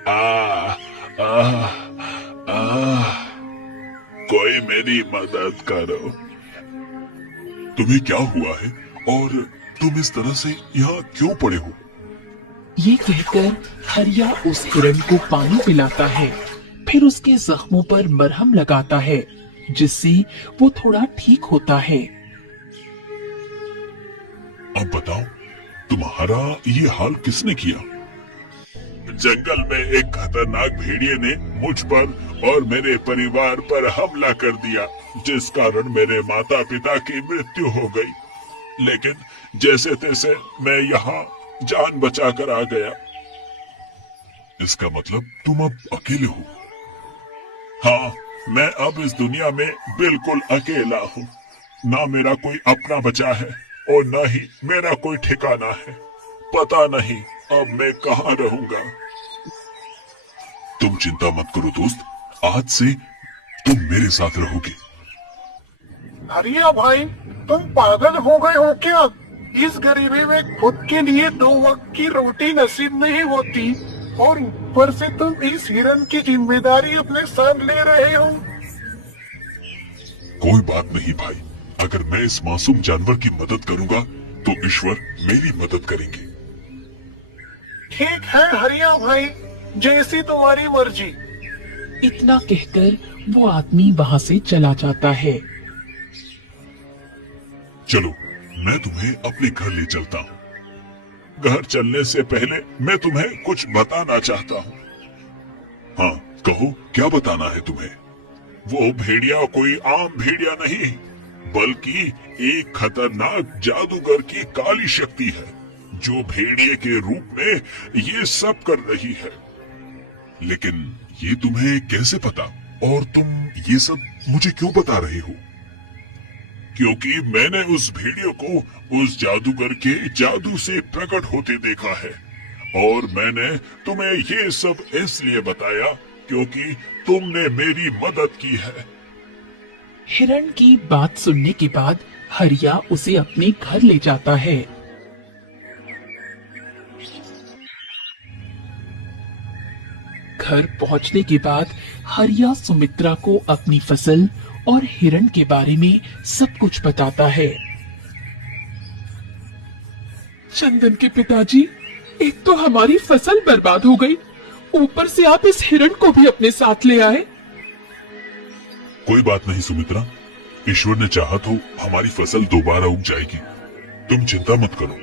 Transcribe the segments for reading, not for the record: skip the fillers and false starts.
आ, आ, आ, कोई मेरी मदद करो। तुम्हें क्या हुआ है और तुम इस तरह से यहाँ क्यों पड़े हो? ये कहकर हरिया उस हिरण को पानी पिलाता है, फिर उसके जख्मों पर मरहम लगाता है, जिससे वो थोड़ा ठीक होता है। अब बताओ, तुम्हारा ये हाल किसने किया? जंगल में एक खतरनाक भेड़िए ने मुझ पर और मेरे परिवार पर हमला कर दिया, जिस कारण मेरे माता पिता की मृत्यु हो गई। लेकिन जैसे तैसे मैं यहाँ जान बचाकर आ गया। इसका मतलब तुम अब अकेले हो? हाँ, मैं अब इस दुनिया में बिल्कुल अकेला हूँ। ना मेरा कोई अपना बचा है और न ही मेरा कोई ठिकाना है। पता नहीं अब मैं कहाँ रहूंगा। तुम चिंता मत करो दोस्त, आज से तुम मेरे साथ रहोगे। हरिया भाई, तुम पागल हो गए हो क्या? इस गरीबी में खुद के लिए 2 वक्त की रोटी नसीब नहीं होती और ऊपर से तुम इस हिरन की जिम्मेदारी अपने साथ ले रहे हो। कोई बात नहीं भाई, अगर मैं इस मासूम जानवर की मदद करूंगा तो ईश्वर मेरी मदद करेंगे। ठीक है हरिया भाई, जैसी तुम्हारी मर्जी। इतना कहकर वो आदमी वहाँ से चला जाता है। चलो, मैं तुम्हें अपने घर ले चलता हूँ। घर चलने से पहले मैं तुम्हें कुछ बताना चाहता हूँ। हाँ, कहो क्या बताना है तुम्हें? वो भेड़िया कोई आम भेड़िया नहीं, बल्कि एक खतरनाक जादूगर की काली शक्ति है, जो भेड़िए के रूप में ये सब कर रही है। लेकिन ये तुम्हें कैसे पता, और तुम ये सब मुझे क्यों बता रहे हो? क्योंकि मैंने उस भेड़िए को उस जादूगर के जादू से प्रकट होते देखा है, और मैंने तुम्हें ये सब इसलिए बताया क्योंकि तुमने मेरी मदद की है। हिरण की बात सुनने के बाद हरिया उसे अपने घर ले जाता है। घर पहुंचने के बाद हरिया सुमित्रा को अपनी फसल और हिरण के बारे में सब कुछ बताता है। चंदन के पिताजी, एक तो हमारी फसल बर्बाद हो गई, ऊपर से आप इस हिरण को भी अपने साथ ले आए। कोई बात नहीं सुमित्रा, ईश्वर ने चाहा तो हमारी फसल दोबारा उग जाएगी। तुम चिंता मत करो।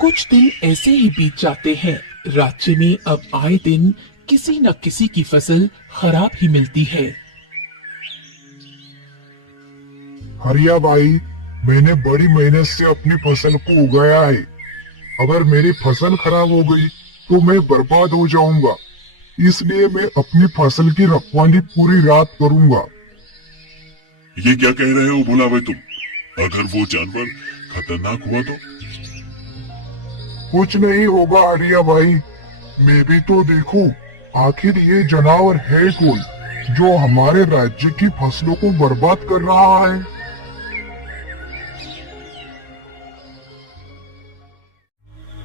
कुछ दिन ऐसे ही बीत जाते हैं। राज्य में अब आए दिन किसी न किसी की फसल खराब ही मिलती है। हरिया भाई, मैंने बड़ी मेहनत से अपनी फसल को उगाया है। अगर मेरी फसल खराब हो गई तो मैं बर्बाद हो जाऊंगा, इसलिए मैं अपनी फसल की रखवाली पूरी रात करूंगा। ये क्या कह रहे हो भोला भाई तुम? अगर वो जानवर खतरनाक हुआ तो? कुछ नहीं होगा हरिया भाई, मैं भी तो देखूं, आखिर ये जानवर है कौन जो हमारे राज्य की फसलों को बर्बाद कर रहा है।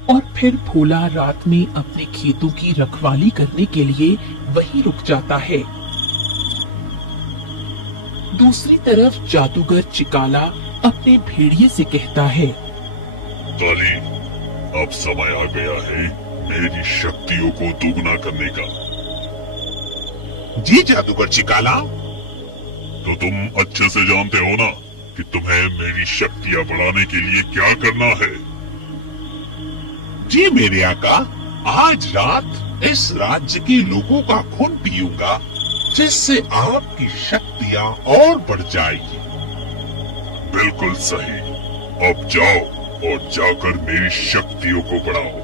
और फिर भोला रात में अपने खेतों की रखवाली करने के लिए वहीं रुक जाता है। दूसरी तरफ जादूगर चिकाला अपने भेड़िए से कहता है, काली, अब समय आ गया है मेरी शक्तियों को दोगुना करने का। जी जादूगर चिकाला। तो तुम अच्छे से जानते हो ना कि तुम्हें मेरी शक्तियाँ बढ़ाने के लिए क्या करना है। जी मेरे आका, आज रात इस राज्य के लोगों का खून पीऊंगा, जिससे आपकी शक्तियाँ और बढ़ जाएगी। बिल्कुल सही। अब जाओ और जाकर मेरी शक्तियों को बढ़ाओ।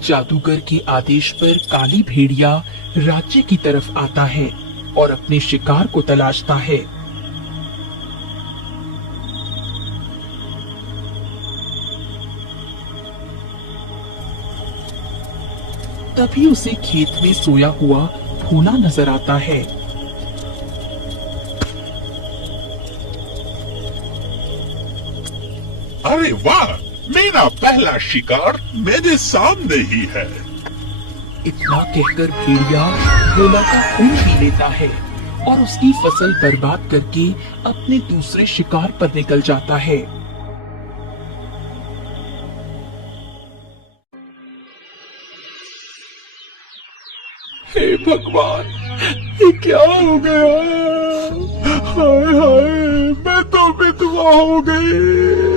जादूगर के आदेश पर काली भेड़िया राज्य की तरफ आता है और अपने शिकार को तलाशता है। तभी उसे खेत में सोया हुआ भोला नजर आता है। अरे वाह, मेरा पहला शिकार मेरे सामने ही है। इतना कहकर भेड़िया भोला का खून पी लेता है और उसकी फसल बर्बाद करके अपने दूसरे शिकार पर निकल जाता है। हे भगवान, ये क्या हो गया? हाय हाय, मैं तो विधवा हो गई।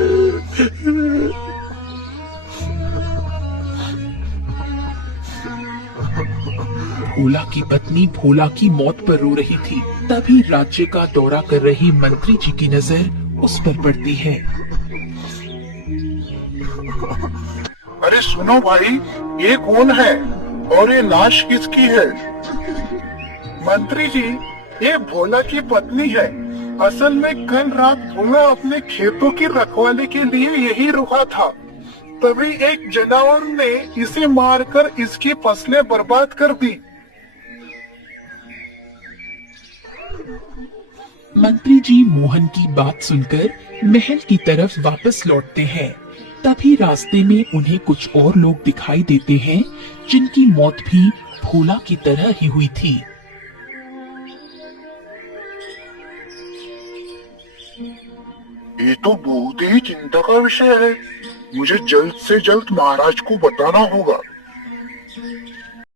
भोला की पत्नी भोला की मौत पर रो रही थी। तभी राज्य का दौरा कर रही मंत्री जी की नजर उस पर पड़ती है। अरे सुनो भाई, ये कौन है और ये लाश किसकी है? मंत्री जी, ये भोला की पत्नी है। असल में कल रात भोला अपने खेतों की रखवाली के लिए यही रुका था। तभी एक जानवर ने इसे मारकर इसकी फसलें बर्बाद कर दी। मंत्री जी मोहन की बात सुनकर महल की तरफ वापस लौटते हैं। तभी रास्ते में उन्हें कुछ और लोग दिखाई देते हैं जिनकी मौत भी भोला की तरह ही हुई थी। ये तो बहुत ही चिंता का विषय है। मुझे जल्द से जल्द महाराज को बताना होगा।